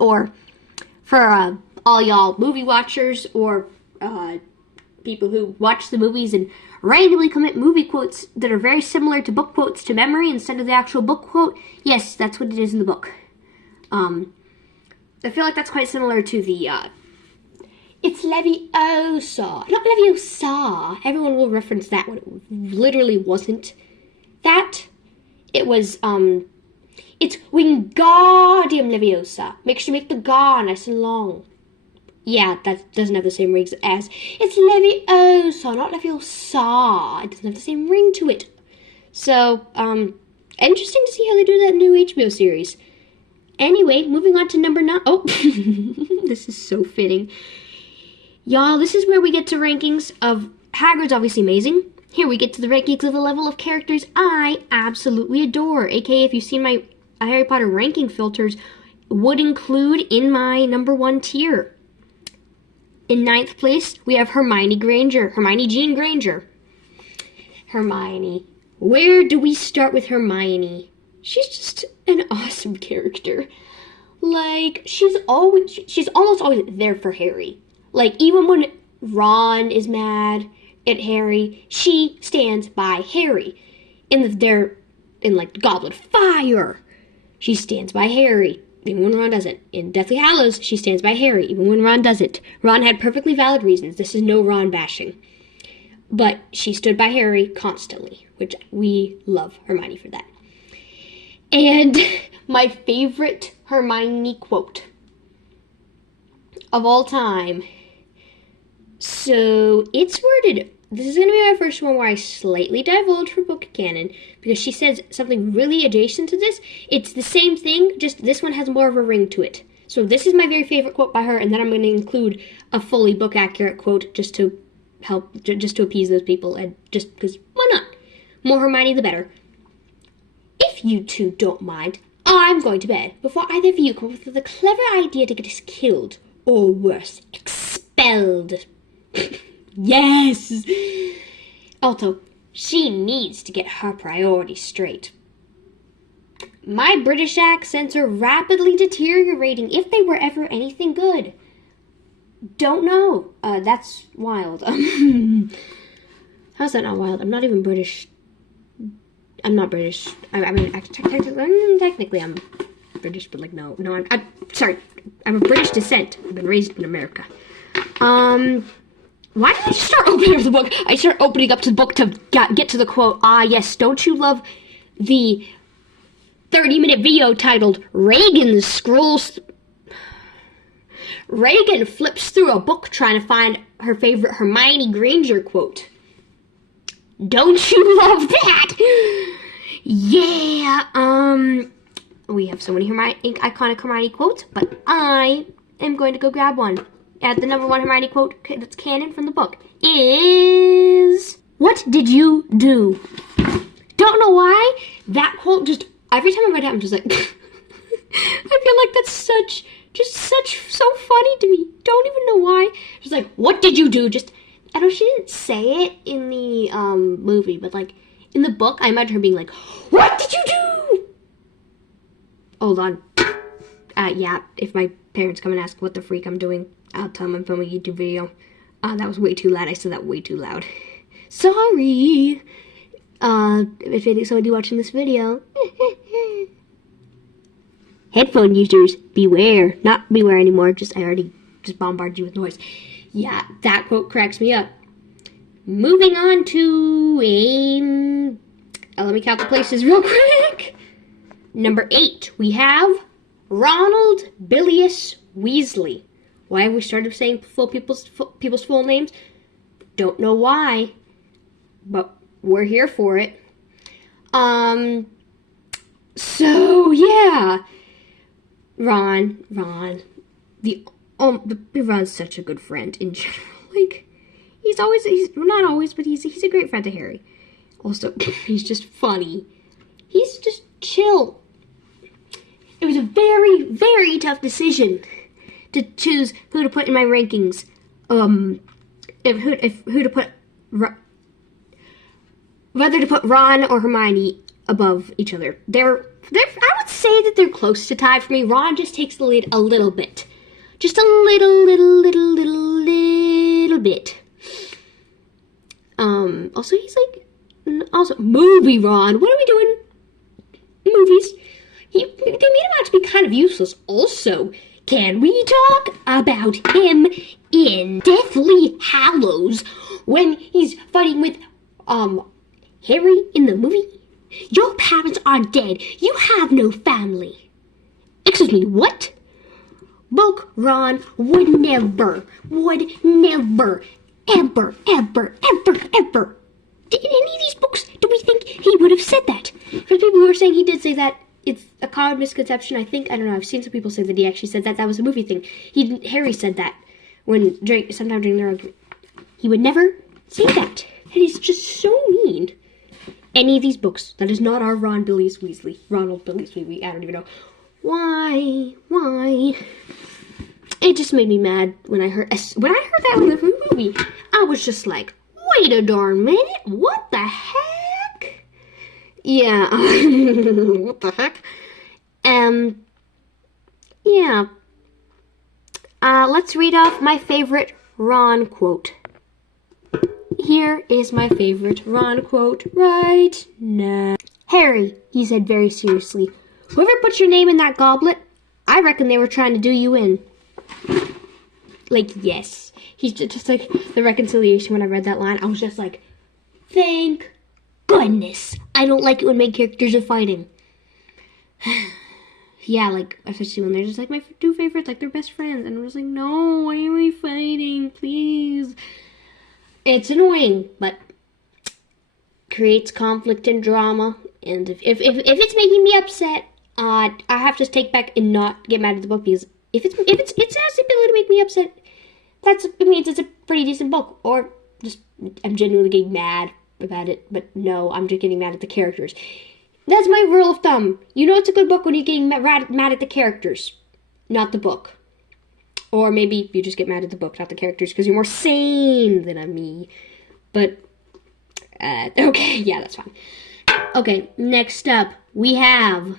or for all y'all movie watchers or people who watch the movies and randomly commit movie quotes that are very similar to book quotes to memory instead of the actual book quote. Yes, that's what it is in the book. I feel like that's quite similar to the, it's Leviosa, not Leviosa. Everyone will reference that when it literally wasn't that. It was, it's Wingardium Leviosa. Make sure to make the ga nice and long. Yeah, that doesn't have the same rings as, it's Leviosa, not Leviosa. It doesn't have the same ring to it. So, interesting to see how they do that new HBO series. Anyway, moving on to number 9. Oh, this is so fitting. Y'all, this is where we get to rankings of Hagrid's obviously amazing. Here we get to the rankings of the level of characters I absolutely adore. AKA, if you've seen my Harry Potter ranking filters, would include in my number 1 tier. In 9th place, we have Hermione Jean Granger. Hermione. Where do we start with Hermione? She's just an awesome character. Like, she's almost always there for Harry. Like, even when Ron is mad at Harry, she stands by Harry. In Goblet of Fire, she stands by Harry, even when Ron doesn't. In Deathly Hallows, she stands by Harry, even when Ron doesn't. Ron had perfectly valid reasons. This is no Ron bashing. But she stood by Harry constantly, which we love Hermione for that. And my favorite Hermione quote of all time. So it's worded, this is going to be my first one where I slightly divulge for book canon, because she says something really adjacent to this. It's the same thing, just this one has more of a ring to it. So this is my very favorite quote by her, and then I'm going to include a fully book accurate quote just to help, just to appease those people, and just because, why not? More Hermione the better. If you two don't mind, I'm going to bed before either of you come up with the clever idea to get us killed, or worse, expelled. Yes! Also, she needs to get her priorities straight. My British accents are rapidly deteriorating, if they were ever anything good. Don't know. That's wild. How's that not wild? I'm not even British. I'm not British. I mean, technically I'm British, but like, no, I'm sorry. I'm of British descent. I've been raised in America. Why did I just start opening up the book? I start opening up the book to get to the quote. Ah, yes, don't you love the 30-minute video titled Reagan flips through a book trying to find her favorite Hermione Granger quote. Don't you love that? Yeah, we have so many iconic Hermione quotes, but I am going to go grab one. The number 1 Hermione quote that's canon from the book is, "What did you do?" Don't know why, that quote just, every time I read it, I'm just like, I feel like that's so funny to me. Don't even know why. Just like, what did you do? Just, I know she didn't say it in the movie, but like in the book, I imagine her being like, what did you do? Hold on. Yeah, if my parents come and ask what the freak I'm doing, I'll tell them I'm filming a YouTube video. That was way too loud. I said that way too loud. Sorry. If it is somebody watching this video. Headphone users, beware. Not beware anymore. I already bombarded you with noise. Yeah, that quote cracks me up. Moving on to let me count the places real quick. Number 8, we have Ronald Bilious Weasley. Why have we started saying people's full names? Don't know why, but we're here for it. So yeah, Ron, Ron's such a good friend in general. Like, he's not always, but he's a great friend to Harry. Also, he's just funny. He's just chill. It was a very, very tough decision to choose who to put in my rankings. Whether to put Ron or Hermione. above each other. I would say that they're close to tied for me. Ron just takes the lead a little bit. Just a little bit. Also, he's like, also, movie Ron. What are we doing? Movies. They made him out to be kind of useless. Also, can we talk about him in Deathly Hallows when he's fighting with, Harry in the movie? Your parents are dead. You have no family. Excuse me, what? Book Ron would never, ever. In any of these books, do we think he would have said that? For people who are saying he did say that, it's a common misconception, I think. I don't know, I've seen some people say that he actually said that. That was a movie thing. Harry said that sometime during their argument. He would never say that. And he's just so mean. Any of these books, that is not our Ronald Billy's Weasley. I don't even know. Why? It just made me mad when I heard that in the movie. I was just like, wait a darn minute, what the heck? Yeah, what the heck? Yeah. Let's read off my favorite Ron quote. Here is my favorite Ron quote right now. Harry, he said very seriously, whoever put your name in that goblet, I reckon they were trying to do you in. Like, yes. He's just like, the reconciliation when I read that line, I was just like, thank goodness. I don't like it when main characters are fighting. Yeah, like, especially when they're just like my two favorites, like they're best friends. And I'm just like, no, why are we fighting? Please. It's annoying, but creates conflict and drama. And if it's making me upset, I have to take back and not get mad at the book, because if it has the ability to make me upset, it means it's a pretty decent book. Or just I'm genuinely getting mad about it, but no, I'm just getting mad at the characters. That's my rule of thumb. You know it's a good book when you're getting mad at the characters, not the book. Or maybe you just get mad at the book, not the characters, because you're more sane than me. But, okay, yeah, that's fine. Okay, next up, we have...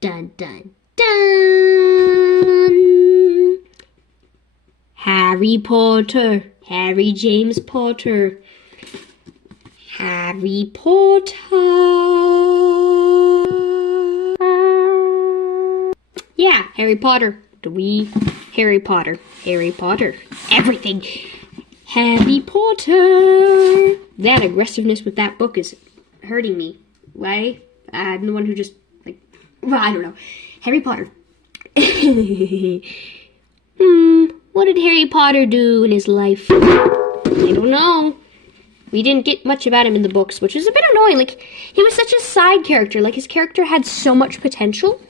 Dun, dun, dun! Harry Potter. Harry James Potter. Harry Potter. Yeah, Harry Potter. Harry Potter. Everything. Harry Potter. That aggressiveness with that book is hurting me. Why? I'm the one who just, like, well, I don't know. Harry Potter. What did Harry Potter do in his life? I don't know. We didn't get much about him in the books, which was a bit annoying. Like, he was such a side character. Like, his character had so much potential.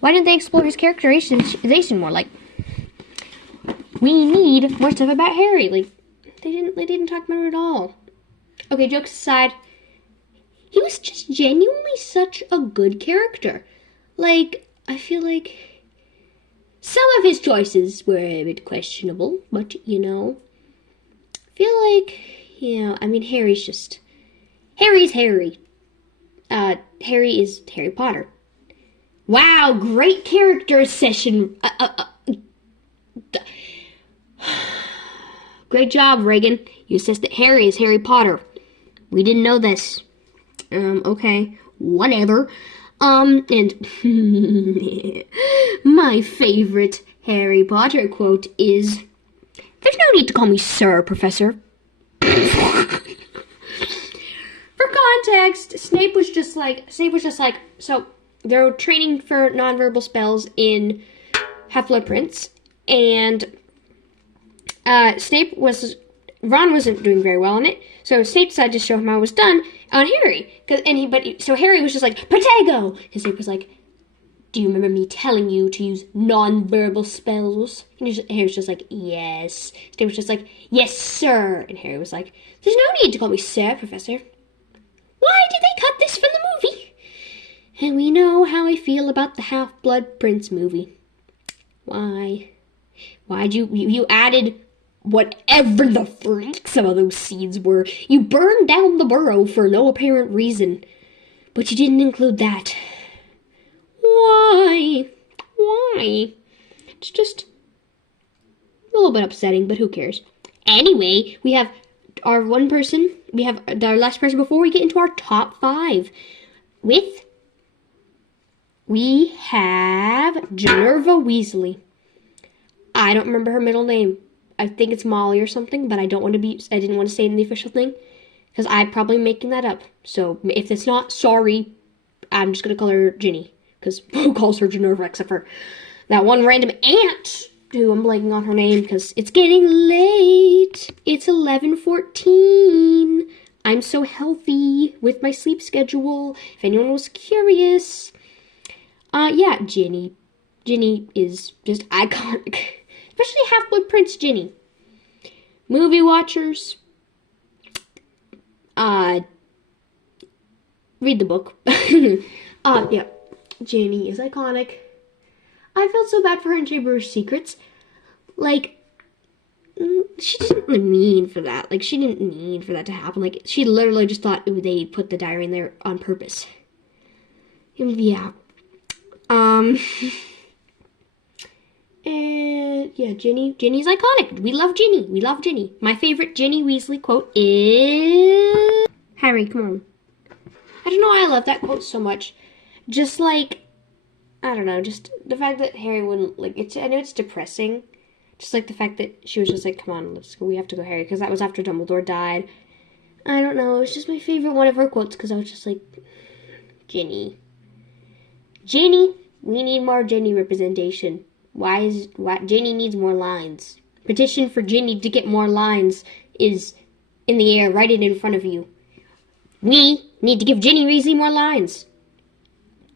Why didn't they explore his characterization more? Like, we need more stuff about Harry. Like, they didn't talk about it at all. Okay, jokes aside, he was just genuinely such a good character. Like, I feel like some of his choices were a bit questionable, but, you know, I feel like, you know, I mean, Harry's Harry. Harry is Harry Potter. Wow, great character session. Great job, Reagan. You said that Harry is Harry Potter. We didn't know this. Okay, whatever. And my favorite Harry Potter quote is, "There's no need to call me Sir, Professor." For context, Snape was just like, so they're training for nonverbal spells in Half-Blood Prince, and Ron wasn't doing very well on it, so Snape decided to show him how it was done on Harry. So Harry was just like, "Protego!" And Snape was like, "Do you remember me telling you to use nonverbal spells?" And Harry was just like, "Yes." Snape was just like, "Yes, sir." And Harry was like, "There's no need to call me Sir, Professor." Why did they cut this from the movie? And we know how I feel about the Half-Blood Prince movie. Why? Why'd you added whatever the freak some of those scenes were. You burned down the burrow for no apparent reason. But you didn't include that. Why? Why? It's just a little bit upsetting, but who cares? Anyway, we have our one person. We have our last person before we get into our top 5. We have Generva Weasley. I don't remember her middle name. I think it's Molly or something, but I didn't want to say it in the official thing, because I'm probably making that up. So if it's not, sorry. I'm just going to call her Ginny, because who calls her Generva except for that one random aunt who I'm blanking on her name, because it's getting late. It's 11:14. I'm so healthy with my sleep schedule, if anyone was curious. Yeah, Ginny. Ginny is just iconic. Especially Half-Blood Prince Ginny. Movie watchers, read the book. Yeah, Ginny is iconic. I felt so bad for her in Chamber of Secrets. Like, she didn't mean for that. Like, she didn't mean for that to happen. Like, she literally just thought they put the diary in there on purpose. Yeah. And yeah, Ginny's iconic. We love Ginny. We love Ginny. My favorite Ginny Weasley quote is, Harry, come on. I don't know why I love that quote so much. Just like, I don't know, just the fact that Harry wouldn't, like, I know it's depressing. Just like the fact that she was just like, come on, let's go, we have to go, Harry, because that was after Dumbledore died. I don't know, it's just my favorite one of her quotes, because I was just like, Ginny, we need more Ginny representation. Why Ginny needs more lines. Petition for Ginny to get more lines is in the air, right in front of you. We need to give Ginny Weasley more lines.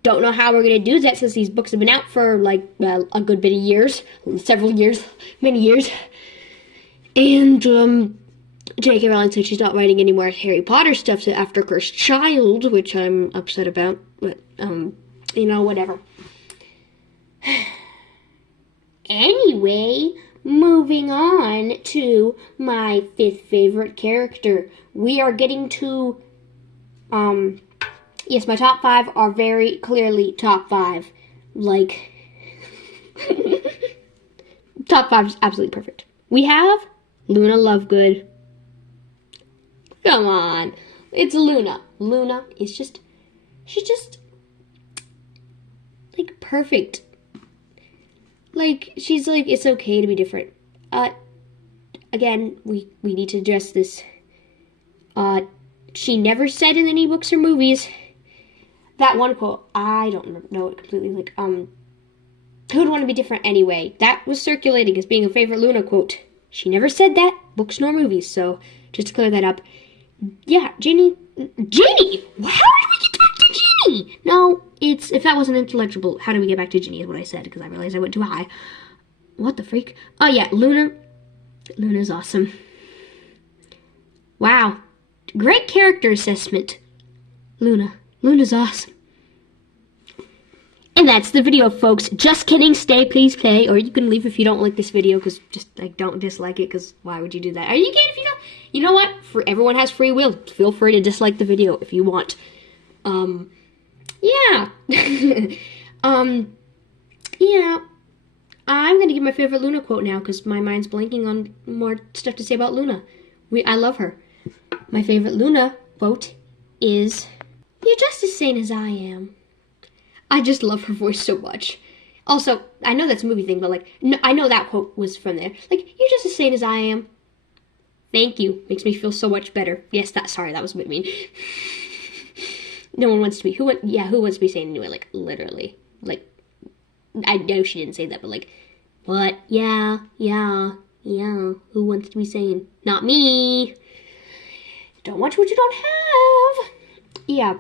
Don't know how we're going to do that since these books have been out for, like, a good bit of years. Several years. Many years. And, J.K. Rowling said she's not writing any more Harry Potter stuff after Cursed Child, which I'm upset about. But, whatever. Anyway, moving on to my 5th favorite character. We are getting to, yes, my top 5 are very clearly top 5. Like, top 5 is absolutely perfect. We have Luna Lovegood. Come on. It's Luna. Luna is she's just, like, perfect. Like, she's like, it's okay to be different. Again, we need to address this. She never said in any books or movies that one quote. I don't know it completely. Like, who'd want to be different anyway? That was circulating as being a favorite Luna quote. She never said that, books nor movies. So, just to clear that up. Yeah, Ginny! How did we get back to Ginny? No, if that wasn't intelligible, how do we get back to Ginny is what I said, because I realized I went too high. What the freak? Oh yeah, Luna. Luna's awesome. Wow. Great character assessment. Luna's awesome. And that's the video, folks. Just kidding. Stay, please play. Or you can leave if you don't like this video, because just, like, don't dislike it, because why would you do that? Are you kidding if you don't? You know what? Everyone has free will. Feel free to dislike the video if you want. Yeah. Yeah. I'm going to give my favorite Luna quote now, because my mind's blanking on more stuff to say about Luna. I love her. My favorite Luna quote is, "You're just as sane as I am." I just love her voice so much. Also, I know that's a movie thing, but, like, no, I know that quote was from there. Like, you're just as sane as I am. Thank you. Makes me feel so much better. Yes, sorry, that was a bit mean. No one wants to be, who wants to be sane anyway? Like, literally. Like, I know she didn't say that, but, like, what? Yeah, who wants to be sane? Not me. Don't watch what you don't have. Yeah,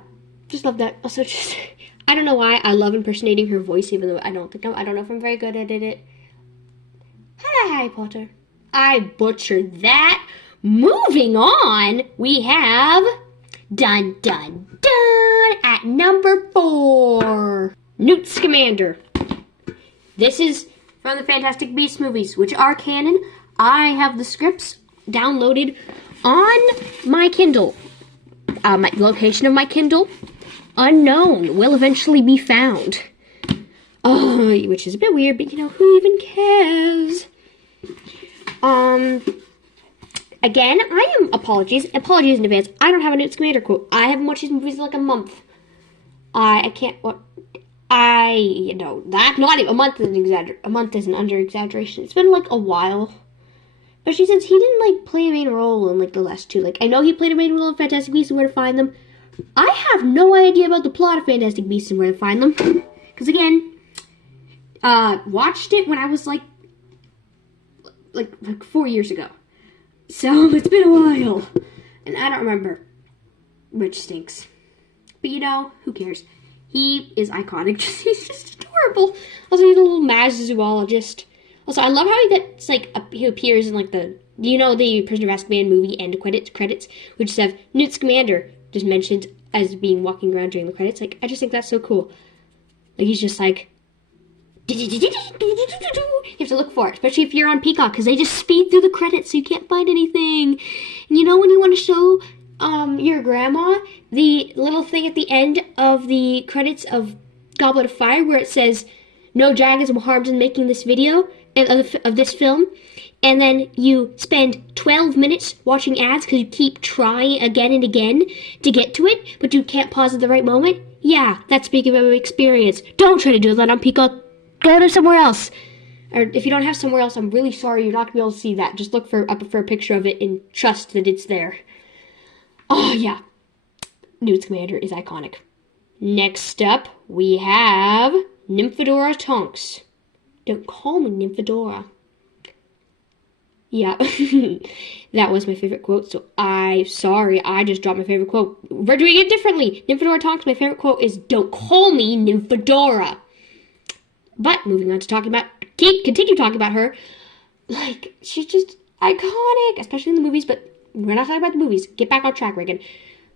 just love that. Also, just, I don't know why I love impersonating her voice, even though I don't know if I'm very good at it. Hello, Harry Potter. I butchered that. Moving on, we have, dun dun dun, at number 4, Newt Scamander. This is from the Fantastic Beasts movies, which are canon. I have the scripts downloaded on my Kindle. My location of my Kindle unknown will eventually be found. Which is a bit weird, but you know, who even cares? Again, I am apologies in advance. I don't have a Newt Scamander quote. I haven't watched these movies in like a month. I can't, that, not even, a month is an under exaggeration. It's been like a while. Especially since he didn't like play a main role in like the last two. Like, I know he played a main role in Fantastic Beasts and Where to Find Them. I have no idea about the plot of Fantastic Beasts and Where to Find Them. Because again, watched it when I was like 4 years ago. So it's been a while. And I don't remember. Which stinks. But you know, who cares? He is iconic. He's just adorable. Also, he's a little mad zoologist. Also, I love how he gets, like, he appears in, like, the Prisoner of Azkaban movie end credits, which just have Newt Scamander just mentioned as being walking around during the credits. Like, I just think that's so cool. Like, he's just like, you have to look for it, especially if you're on Peacock, because they just speed through the credits so you can't find anything. And you know when you want to show your grandma the little thing at the end of the credits of Goblet of Fire where it says, no dragons were harmed in making this video, of this film, and then you spend 12 minutes watching ads because you keep trying again and again to get to it, but you can't pause at the right moment? Yeah, that's speaking of experience. Don't try to do that on Peacock. Go to somewhere else. Or if you don't have somewhere else, I'm really sorry you're not going to be able to see that. Just look for a picture of it and trust that it's there. Oh, yeah. Newt Scamander is iconic. Next up, we have Nymphadora Tonks. Don't call me Nymphadora. Yeah, that was my favorite quote, so I just dropped my favorite quote. We're doing it differently. Nymphadora Tonks, my favorite quote is, don't call me Nymphadora. But, moving on to continue talking about her, like, she's just iconic, especially in the movies, but we're not talking about the movies. Get back on track, Reagan.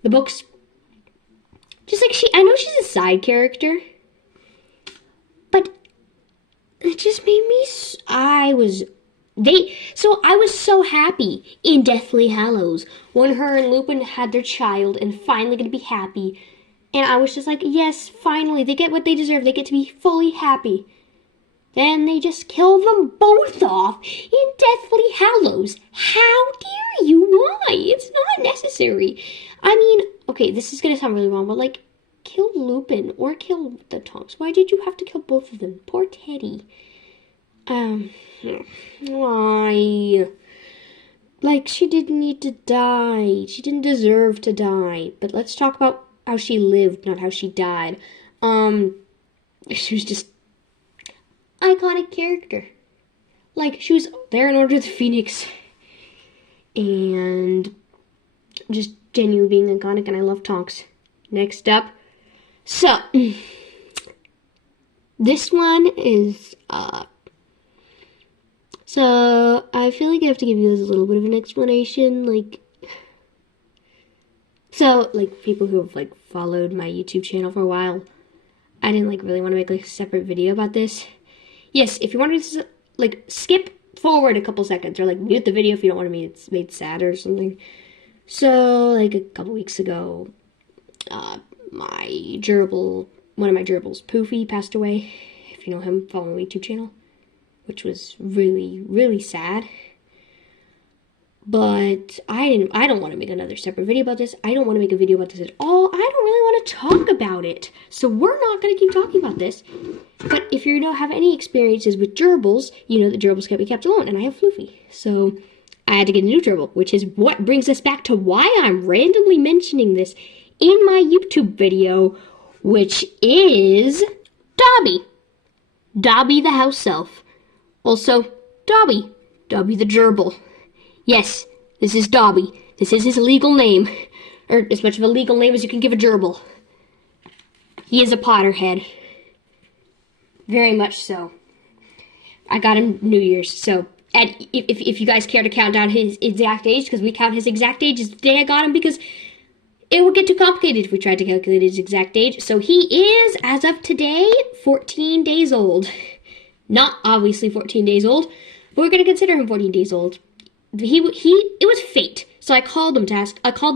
The books, just like I know she's a side character, but it just made me, I was so happy in Deathly Hallows when her and Lupin had their child and finally gonna be happy. And I was just like, yes, finally, they get what they deserve. They get to be fully happy. Then they just kill them both off in Deathly Hallows. How dare you? Why? It's not necessary. I mean, okay, this is gonna sound really wrong, but like, kill Lupin or kill the Tonks. Why did you have to kill both of them? Poor Teddy. Why? Like, she didn't need to die. She didn't deserve to die. But let's talk about how she lived, not how she died. She was just iconic character. Like, she was there in Order of the Phoenix. And just genuinely being iconic, and I love Tonks. Next up. So, this one is, so I feel like I have to give you guys a little bit of an explanation, like, so, like, people who have, like, followed my YouTube channel for a while, I didn't, like, really want to make, like, a separate video about this. Yes, if you wanted to, like, skip forward a couple seconds, or, like, mute the video if you don't want to be made sad or something. So, like, a couple weeks ago, one of my gerbils, Poofy, passed away. If you know him, follow my YouTube channel. Which was really, really sad. But I don't want to make another separate video about this. I don't want to make a video about this at all. I don't really want to talk about it. So we're not going to keep talking about this. But if you don't have any experiences with gerbils, you know that gerbils can't be kept alone. And I have Floofy. So I had to get a new gerbil, which is what brings us back to why I'm randomly mentioning this in my YouTube video, which is Dobby. Dobby the house elf. Also, Dobby the gerbil. Yes, this is Dobby. This is his legal name. Or as much of a legal name as you can give a gerbil. He is a Potterhead. Very much so. I got him New Year's, so and if you guys care to count down his exact age, because we count his exact age as the day I got him, because it would get too complicated if we tried to calculate his exact age. So he is, as of today, 14 days old. Not obviously 14 days old, but we're going to consider him 14 days old. It was fate. So I called the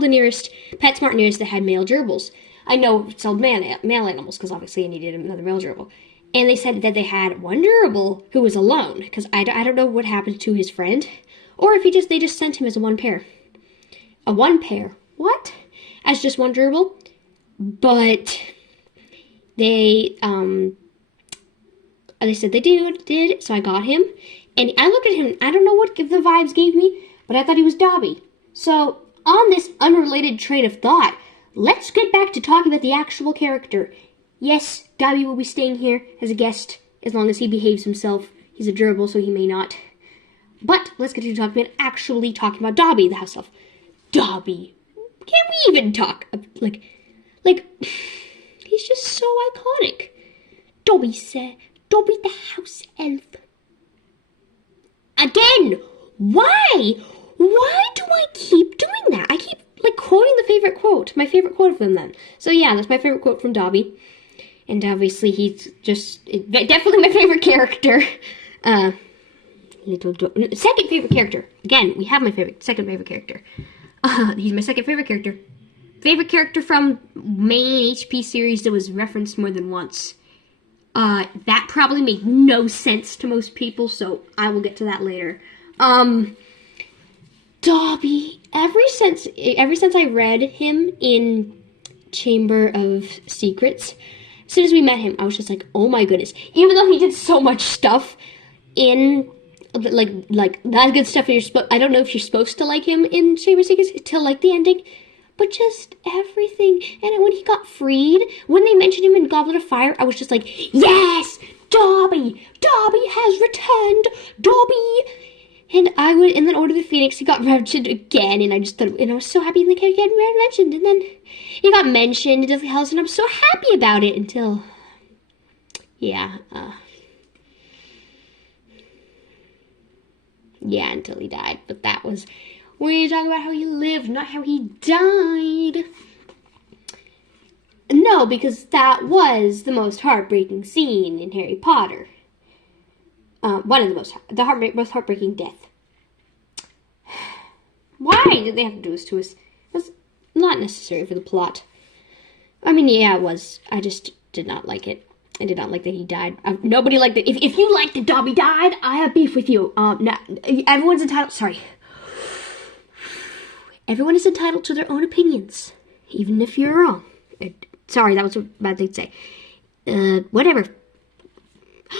nearest PetSmart nearest that had male gerbils. I know it sold male animals because obviously I needed another male gerbil. And they said that they had one gerbil who was alone because I don't know what happened to his friend, or if they just sent him as a one pair. A one pair. What? As just one gerbil? But they said they did, so I got him. And I looked at him, I don't know what the vibes gave me, but I thought he was Dobby. So, on this unrelated train of thought, let's get back to talking about the actual character. Yes, Dobby will be staying here as a guest, as long as he behaves himself. He's a gerbil, so he may not. But, let's get to talking about Dobby, the house elf. Dobby. Can we even talk? Like, he's just so iconic. Dobby, sir. Dobby the house elf. Again, why? Why do I keep doing that? I keep, quoting my favorite quote of them then. So yeah, that's my favorite quote from Dobby. And obviously he's definitely my favorite character. Second favorite character. Again, we have my second favorite character. He's my second favorite character. Favorite character from main HP series that was referenced more than once. That probably made no sense to most people, so I will get to that later. Dobby. Ever since I read him in Chamber of Secrets, as soon as we met him, I was just like, oh my goodness. Even though he did so much stuff in, not good stuff, I don't know if you're supposed to like him in Chamber of Secrets till, the ending. But just everything. And when he got freed, when they mentioned him in Goblet of Fire, I was just like, yes! Dobby! Dobby has returned! Dobby! And then Order of the Phoenix, he got mentioned again, and I just thought, and I was so happy that he got mentioned, and then he got mentioned in Deathly Hallows, and I'm so happy about it until, until he died. But that was, we're talking about how he lived, not how he died. No, because that was the most heartbreaking scene in Harry Potter. One of the most heartbreaking death. Why did they have to do this to us? It was not necessary for the plot. I mean, yeah, it was. I just did not like it. I did not like that he died. Nobody liked it. If you liked that Dobby died, I have beef with you. No, everyone's entitled. Sorry. Everyone is entitled to their own opinions, even if you're wrong. Sorry, that was a bad thing to say. Whatever.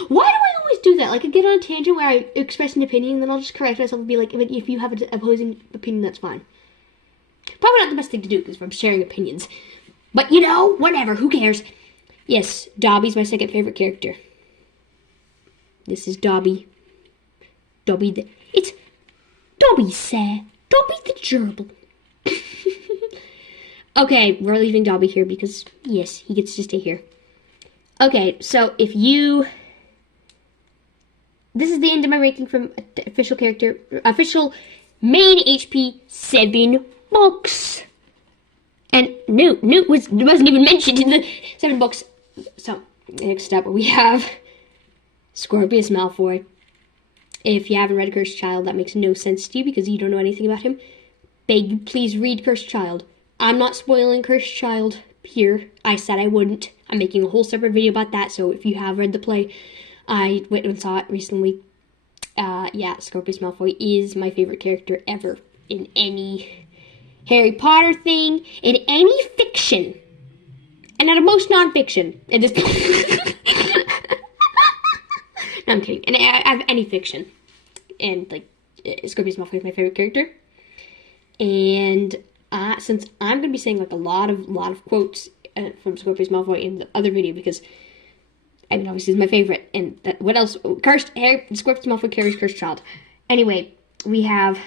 Why do I always do that? I get on a tangent where I express an opinion, and then I'll just correct myself and be like, if you have an opposing opinion, that's fine. Probably not the best thing to do, because I'm sharing opinions. But, whatever, who cares? Yes, Dobby's my second favorite character. This is Dobby. It's Dobby, sir. Dobby the gerbil. Okay, we're leaving Dobby here because, yes, he gets to stay here. Okay, so this is the end of my ranking from official main HP 7 books. And Newt wasn't even mentioned in the 7 books. So, next up we have Scorpius Malfoy. If you haven't read Cursed Child, that makes no sense to you because you don't know anything about him. Beg you, please read Cursed Child. I'm not spoiling Cursed Child here. I said I wouldn't. I'm making a whole separate video about that, so if you have read the play, I went and saw it recently. Scorpius Malfoy is my favorite character ever in any Harry Potter thing, in any fiction, and at most non-fiction. And just no, I'm kidding. And I have any fiction, and Scorpius Malfoy is my favorite character. And since I'm gonna be saying a lot of quotes from Scorpius Malfoy in the other video, because obviously he's my favorite, and what else? Scorpius Malfoy carries Cursed Child. Anyway, we have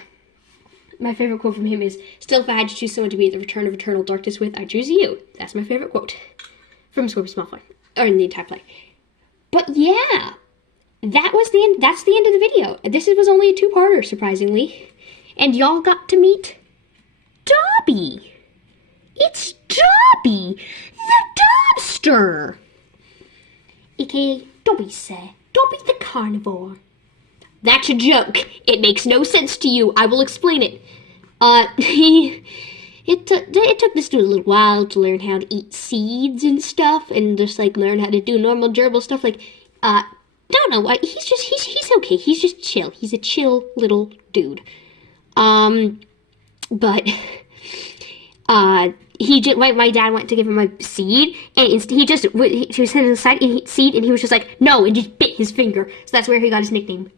my favorite quote from him is, "Still, if I had to choose someone to be at the return of eternal darkness with, I choose you." That's my favorite quote from Scorpius Malfoy, or in the entire play. But yeah, that's the end of the video. This was only a 2-parter, surprisingly, and y'all got to meet Dobby. It's Dobby, the Dobster. A.k.a. Dobby, sir. Dobby the carnivore. That's a joke. It makes no sense to you. I will explain it. It took this dude a little while to learn how to eat seeds and stuff, and just like learn how to do normal gerbil stuff. Like, I don't know why he's okay. He's just chill. He's a chill little dude. But my dad went to give him a seed, and he was sitting inside and seed, and he was just like no, and just bit his finger. So that's where he got his nickname.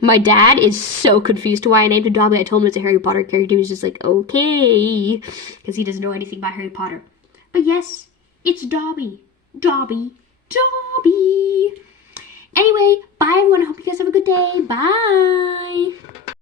My dad is so confused to why I named him Dobby. I told him it's a Harry Potter character. He was just like, okay, because he doesn't know anything about Harry Potter. But yes, it's Dobby. Dobby. Dobby. Anyway, bye everyone. I hope you guys have a good day. Bye.